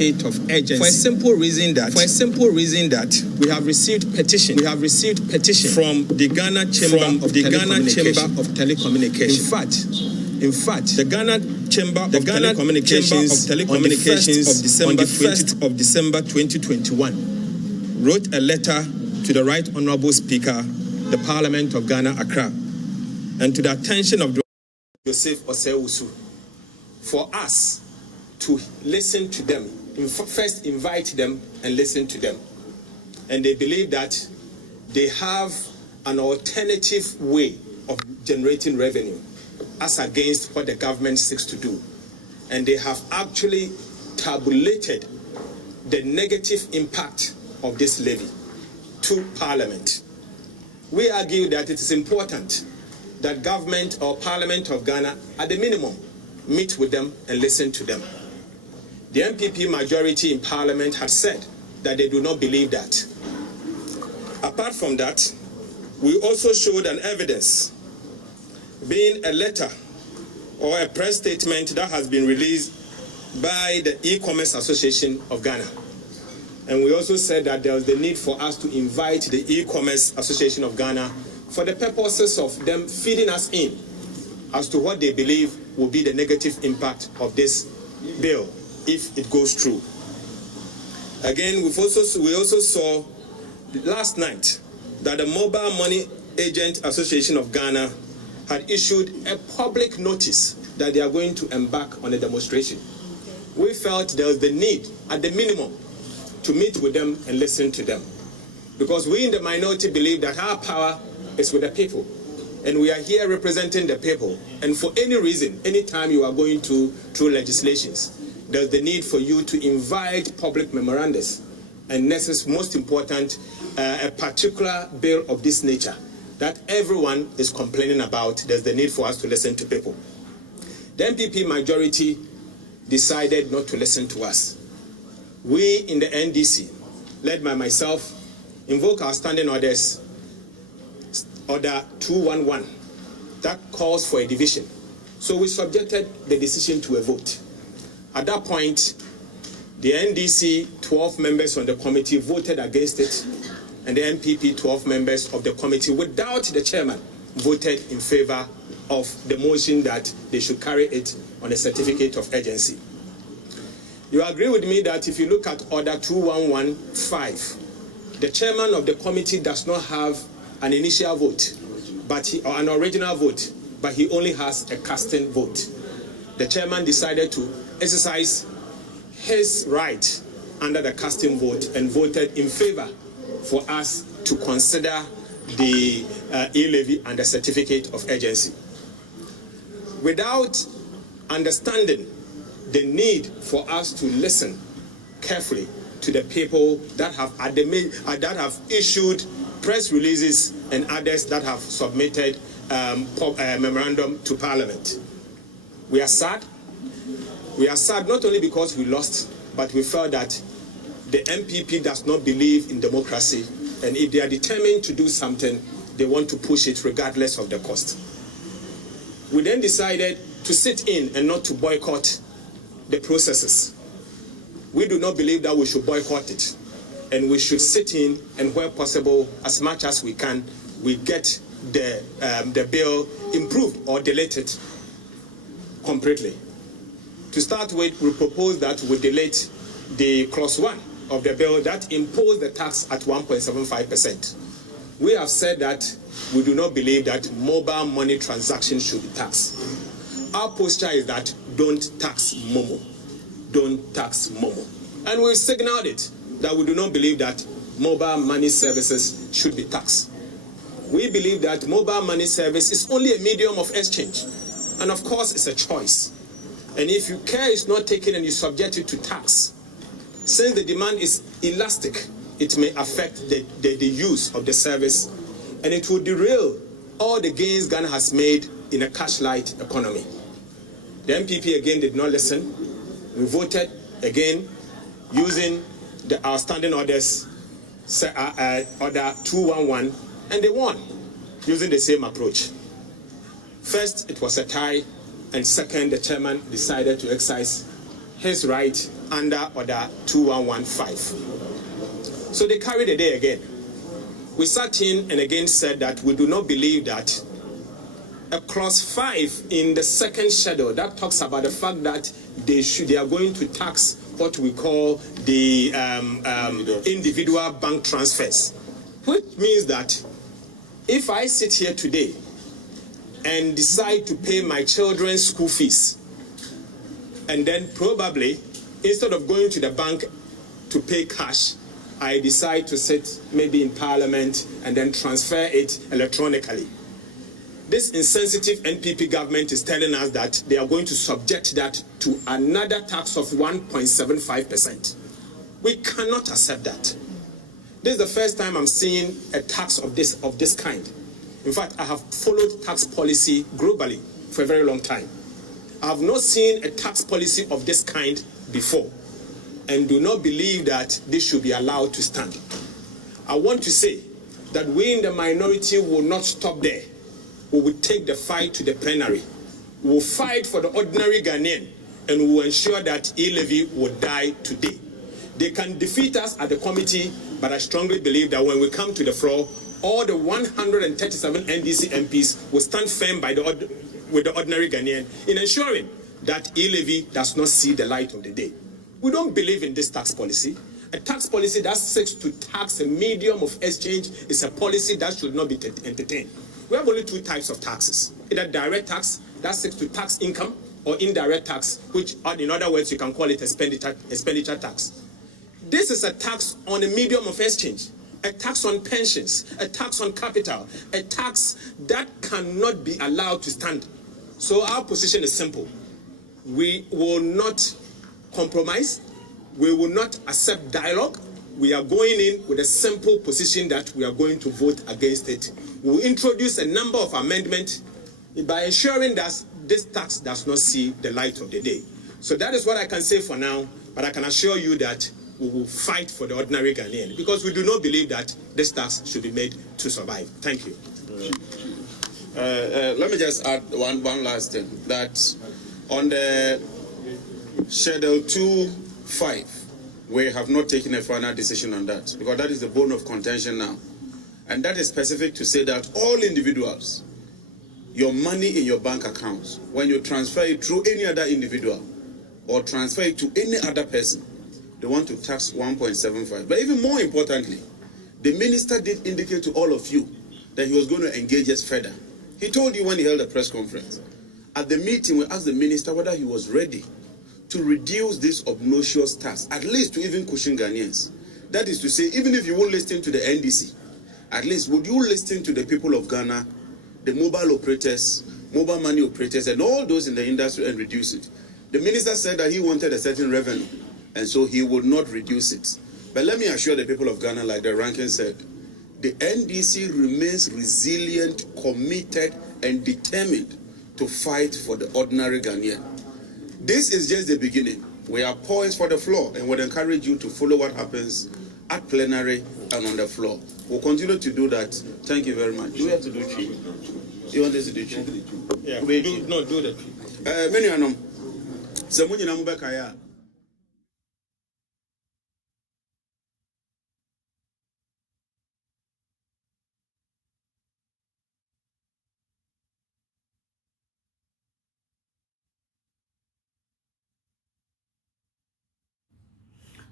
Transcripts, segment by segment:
certificate of urgency for a simple reason that we have received petition from the Ghana Chamber of Telecommunications. In fact, the Ghana Chamber of Telecommunications on the 1st of December 2021 wrote a letter to the Right Honourable Speaker, the Parliament of Ghana, Accra, and to the attention of Joseph Osei-Usu, for us to listen to them, first invite them and listen to them. And they believe that they have an alternative way of generating revenue as against what the government seeks to do. And they have actually tabulated the negative impact of this levy to Parliament. We argue that it is important that government or Parliament of Ghana, at the minimum, meet with them and listen to them. The MPP majority in Parliament has said that they do not believe that. Apart from that, we also showed an evidence, being a letter or a press statement that has been released by the E-commerce Association of Ghana. And we also said that there was the need for us to invite the E-commerce Association of Ghana for the purposes of them feeding us in as to what they believe will be the negative impact of this bill if it goes through. Again, we also saw last night that the Mobile Money Agent Association of Ghana had issued a public notice that they are going to embark on a demonstration. We felt there was the need, at the minimum, to meet with them and listen to them. Because we in the minority believe that our power is with the people. And we are here representing the people. And for any reason, anytime you are going through legislations, there's the need for you to invite public memorandums. And most important, a particular bill of this nature that everyone is complaining about, there's the need for us to listen to people. The MPP majority decided not to listen to us. We in the NDC, led by myself, invoke our standing orders, Order 211, that calls for a division. So we subjected the decision to a vote. At that point, the NDC 12 members on the committee voted against it, and the MPP 12 members of the committee, without the chairman, voted in favor of the motion that they should carry it on a certificate of urgency. You agree with me that if you look at Order 2115, the chairman of the committee does not have an initial vote, or an original vote, but he only has a casting vote. The chairman decided to exercise his right under the casting vote and voted in favor for us to consider the E-levy and the certificate of urgency. Without understanding the need for us to listen carefully to the people that have issued press releases and others that have submitted memorandum to Parliament. We are sad. We are sad not only because we lost, but we felt that the MPP does not believe in democracy, and if they are determined to do something, they want to push it regardless of the cost. We then decided to sit in and not to boycott the processes. We do not believe that we should boycott it, and we should sit in and, where possible, as much as we can, we get the bill improved or deleted completely. To start with, we propose that we delete the clause 1 of the bill that imposed the tax at 1.75%. We have said that we do not believe that mobile money transactions should be taxed. Our posture is that don't tax Momo. Don't tax Momo. And we signaled it that we do not believe that mobile money services should be taxed. We believe that mobile money service is only a medium of exchange. And of course, it's a choice. And if your care is not taken and you subject it to tax, since the demand is elastic, it may affect the use of the service, and it will derail all the gains Ghana has made in a cash-light economy. The MPP again did not listen. We voted again using our standing orders, Order 211, and they won using the same approach. First, it was a tie, and second, the chairman decided to exercise his right under Order 2115. So they carried the day again. We sat in and again said that we do not believe that a clause 5 in the second schedule that talks about the fact that they are going to tax what we call the individual bank transfers, which means that if I sit here today and decide to pay my children's school fees, and then probably instead of going to the bank to pay cash, I decide to sit maybe in Parliament and then transfer it electronically. This insensitive NPP government is telling us that they are going to subject that to another tax of 1.75%. We cannot accept that. This is the first time I'm seeing a tax of this kind. In fact, I have followed tax policy globally for a very long time. I have not seen a tax policy of this kind before, and do not believe that this should be allowed to stand. I want to say that we in the minority will not stop there. We will take the fight to the plenary. We will fight for the ordinary Ghanaian, and we will ensure that E-levy will die today. They can defeat us at the committee, but I strongly believe that when we come to the floor, all the 137 NDC MPs will stand firm with the ordinary Ghanaian in ensuring that E-levy does not see the light of the day. We don't believe in this tax policy. A tax policy that seeks to tax a medium of exchange is a policy that should not be entertained. We have only two types of taxes: either direct tax that seeks to tax income, or indirect tax, which, in other words, you can call it expenditure tax. This is a tax on a medium of exchange, a tax on pensions, a tax on capital, a tax that cannot be allowed to stand. So our position is simple. We will not compromise. We will not accept dialogue. We are going in with a simple position that we are going to vote against it. We will introduce a number of amendments by ensuring that this tax does not see the light of the day. So that is what I can say for now, but I can assure you that we will fight for the ordinary Ghanaian, because we do not believe that this tax should be made to survive. Thank you. Let me just add one last thing, that on the Schedule 2.5, we have not taken a final decision on that, because that is the bone of contention now. And that is specific to say that all individuals, your money in your bank accounts, when you transfer it through any other individual or transfer it to any other person, they want to tax 1.75. But even more importantly, the minister did indicate to all of you that he was going to engage us further. He told you when he held a press conference. At the meeting, we asked the minister whether he was ready to reduce this obnoxious tax, at least to even cushion Ghanaians. That is to say, even if you won't listen to the NDC, at least would you listen to the people of Ghana, the mobile operators, mobile money operators, and all those in the industry, and reduce it? The minister said that he wanted a certain revenue, and so he would not reduce it. But let me assure the people of Ghana, like the ranking said, the NDC remains resilient, committed, and determined to fight for the ordinary Ghanaian. This is just the beginning. We are poised for the floor, and would encourage you to follow what happens at plenary and on the floor. We'll continue to do that. Thank you very much. Do we have to do tree? You want us to do tree? Yeah, we do the tree. Many anom. Samunyi na mubekaya.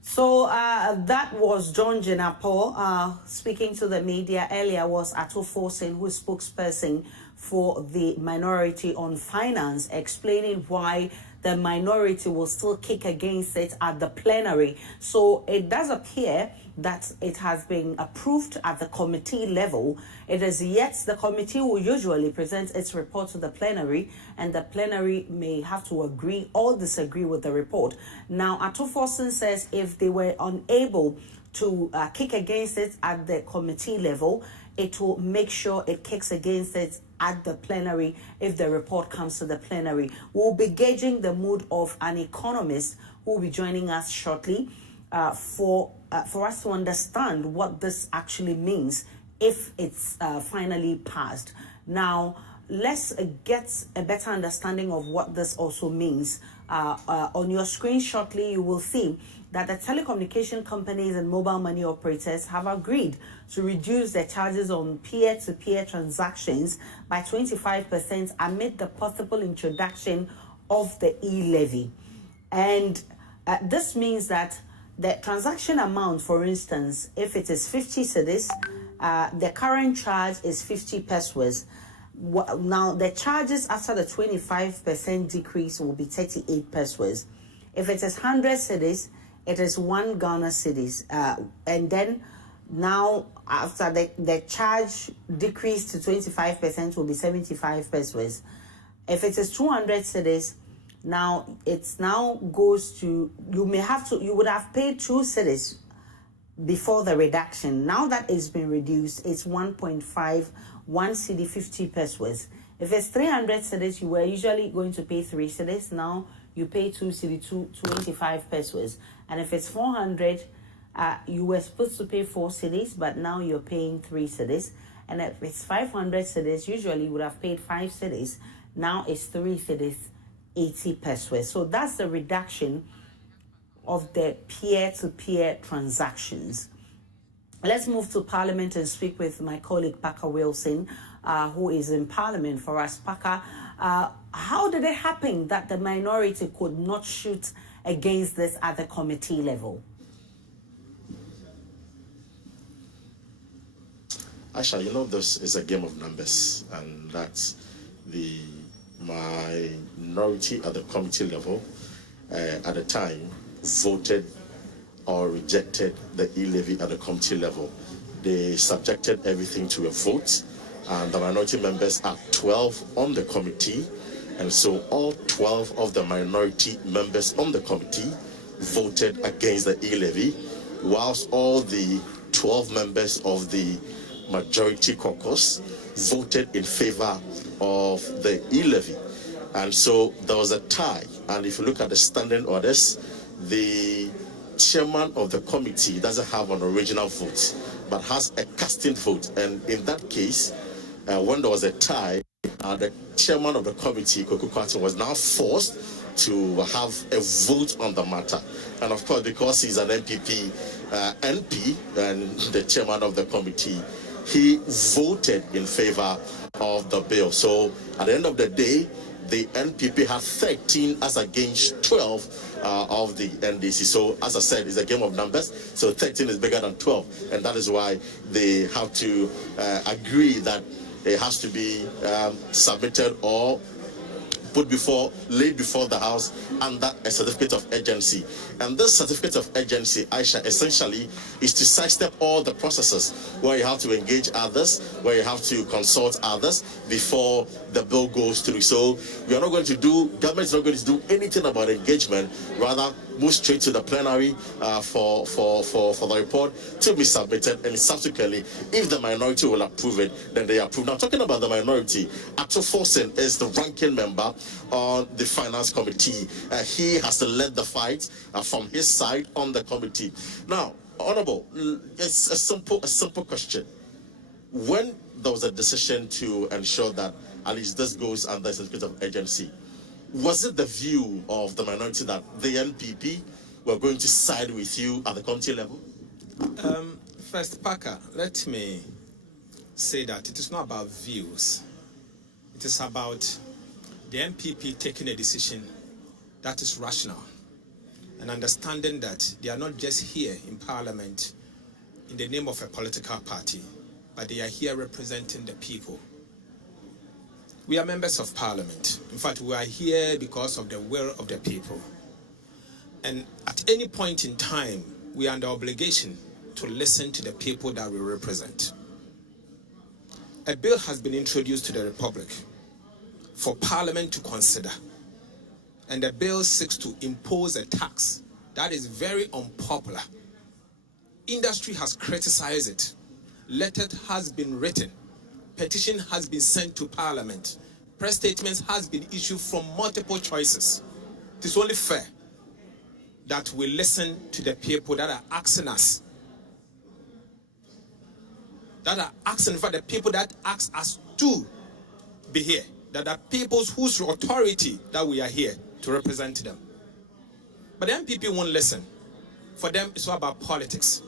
So that was John Jenapo speaking to the media. Earlier was Akufo-Addo, who is spokesperson for the minority on finance, explaining why the minority will still kick against it at the plenary. So it does appear that it has been approved at the committee level. It is yet the committee will usually present its report to the plenary, and the plenary may have to agree or disagree with the report. Now, Akufo-Addo says if they were unable to kick against it at the committee level, it will make sure it kicks against it at the plenary if the report comes to the plenary. We'll be gauging the mood of an economist who will be joining us shortly for us to understand what this actually means if it's finally passed. Now, let's get a better understanding of what this also means On your screen shortly, you will see that the telecommunication companies and mobile money operators have agreed to reduce their charges on peer-to-peer transactions by 25% amid the possible introduction of the E-levy. And this means that the transaction amount, for instance, if it is 50 cedis, the current charge is 50 pesos. Now, the charges after the 25% decrease will be 38 pesos. If it is 100 cedis, it is 1 Ghana cedis. And then now, after the charge decrease to 25% will be 75 pesos. If it is 200 cedis, now it's now goes to, you would have paid 2 cedis before the reduction. Now that it's been reduced, it's 1.5, 1 cedi 50 pesos. If it's 300 cedis, you were usually going to pay 3 cedis. Now you pay 2 cedi, 25 pesos. And if it's 400, you were supposed to pay 4 cedis, but now you're paying 3 cedis. And if it's 500 cedis, usually you would have paid 5 cedis. Now it's 3 cedis, 80 pesos. So that's the reduction of the peer-to-peer transactions. Let's move to Parliament and speak with my colleague Parker Wilson, who is in Parliament for us. Parker, how did it happen that the minority could not shoot against this at the committee level? Aisha, you know, this is a game of numbers, and that's the minority at the committee level at the time voted or rejected the E-levy at the committee level. They subjected everything to a vote, and the minority members are 12 on the committee, and so all 12 of the minority members on the committee voted against the E-levy, whilst all the 12 members of the majority caucus voted in favor of the E-levy. And so there was a tie, and if you look at the standing orders, the chairman of the committee doesn't have an original vote, but has a casting vote. And in that case, when there was a tie, the chairman of the committee, Akufo-Addo, was now forced to have a vote on the matter. And of course, because he's an NPP NP and the chairman of the committee, he voted in favor of the bill. So at the end of the day, the NPP had 13 as against 12 of the NDC. So as I said, it's a game of numbers. So 13 is bigger than 12. And that is why they have to agree that it has to be submitted or laid before the House under a certificate of urgency. And this certificate of urgency, Aisha, essentially is to sidestep all the processes where you have to engage others, where you have to consult others before the bill goes through. So we are not going to government is not going to do anything about engagement, rather move straight to the plenary for the report to be submitted, and subsequently, if the minority will approve it, then they approve. Now, talking about the minority, Akufo-Addo is the ranking member on the Finance Committee. He has to lead the fight from his side on the committee. Now, Honorable, it's a simple question. When there was a decision to ensure that at least this goes under a certificate of urgency, was it the view of the minority that the NPP were going to side with you at the committee level? First, Parker, let me say that it is not about views. It is about the NPP taking a decision that is rational and understanding that they are not just here in Parliament in the name of a political party, but they are here representing the people. We are members of Parliament. In fact, we are here because of the will of the people. And at any point in time, we are under obligation to listen to the people that we represent. A bill has been introduced to the Republic for Parliament to consider. And the bill seeks to impose a tax that is very unpopular. Industry has criticized it. Letter has been written. Petition has been sent to Parliament. Press statements has been issued from multiple choices. It is only fair that we listen to the people that are asking us. That are asking for the people that ask us to be here. That are peoples whose authority that we are here. to represent them. But the MPP won't listen. For them, it's all about politics.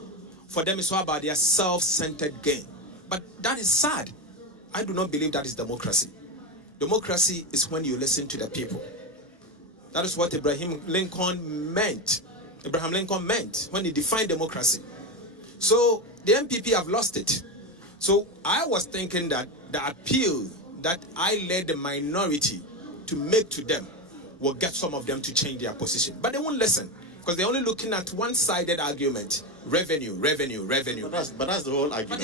For them, it's all about their self-centered gain. But that is sad. I do not believe that is democracy. Democracy is when you listen to the people. That is what Abraham Lincoln meant when he defined democracy. So the MPP have lost it. So I was thinking that the appeal that I led the minority to make to them will get some of them to change their position. But they won't listen because they're only looking at one-sided argument. Revenue. But that's the whole argument. But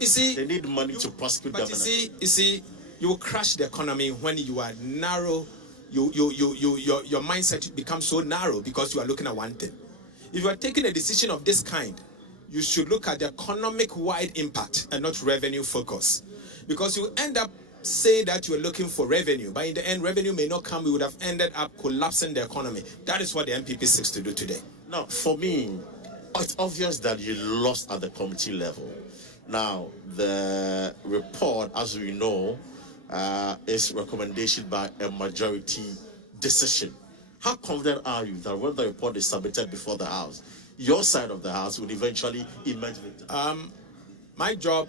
you see, they need money to prosecute government. You see, you will crash the economy when you are narrow. Your mindset becomes so narrow because you are looking at one thing. If you are taking a decision of this kind, you should look at the economic-wide impact and not revenue focus. Because you end up saying that you are looking for revenue, but in the end, revenue may not come. We would have ended up collapsing the economy. That is what the MPP seeks to do today. Now, for me, it's obvious that you lost at the committee level. Now, the report, as we know, is recommendation by a majority decision. How confident are you that when the report is submitted before the House, your side of the House would eventually emerge later? My job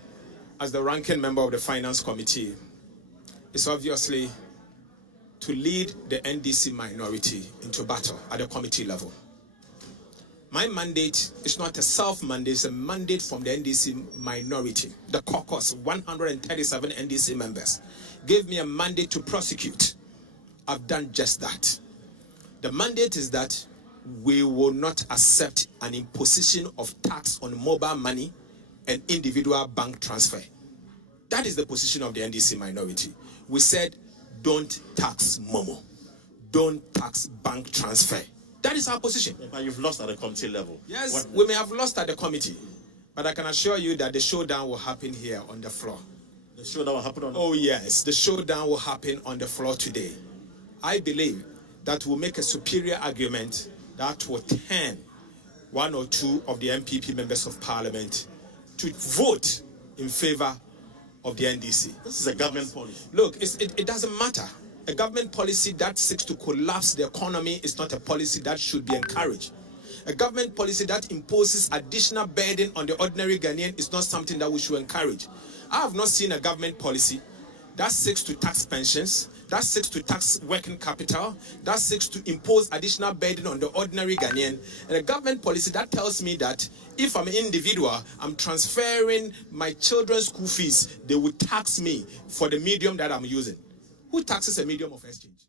as the ranking member of the Finance Committee is obviously to lead the NDC minority into battle at the committee level. My mandate is not a self-mandate, it's a mandate from the NDC minority. The caucus, 137 NDC members, gave me a mandate to prosecute. I've done just that. The mandate is that we will not accept an imposition of tax on mobile money and individual bank transfer. That is the position of the NDC minority. We said, don't tax Momo. Don't tax bank transfer. That is our position. But you've lost at the committee level. Yes, we may have lost at the committee, but I can assure you that the showdown will happen here on the floor. The showdown will happen on the floor? Oh yes, the showdown will happen on the floor today. I believe that we'll make a superior argument that will turn one or two of the MPP members of Parliament to vote in favor of the NDC. This is a government policy. Look, it doesn't matter. A government policy that seeks to collapse the economy is not a policy that should be encouraged. A government policy that imposes additional burden on the ordinary Ghanaian is not something that we should encourage. I have not seen a government policy that seeks to tax pensions, that seeks to tax working capital, that seeks to impose additional burden on the ordinary Ghanaian, and a government policy that tells me that if I'm an individual, I'm transferring my children's school fees, they will tax me for the medium that I'm using. Who taxes a medium of exchange?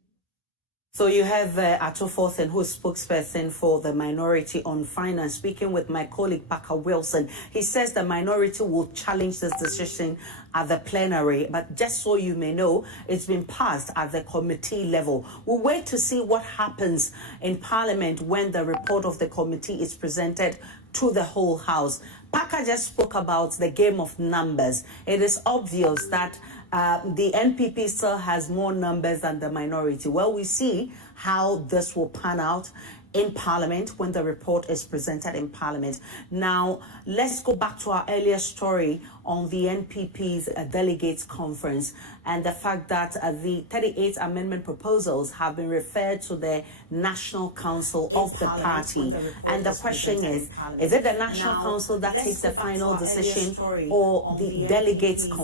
So you have Akufo-Addo, who is spokesperson for the minority on finance, speaking with my colleague Parker Wilson. He says the minority will challenge this decision at the plenary, but just so you may know, it's been passed at the committee level. We'll wait to see what happens in Parliament when the report of the committee is presented to the whole House. Parker just spoke about the game of numbers. It is obvious that the NPP still has more numbers than the minority. Well, we see how this will pan out in Parliament when the report is presented in Parliament. Now, let's go back to our earlier story on the NPP's delegates conference and the fact that the 38 amendment proposals have been referred to the National Council of the party. And the question is it the National Council that takes the final decision or the delegates conference?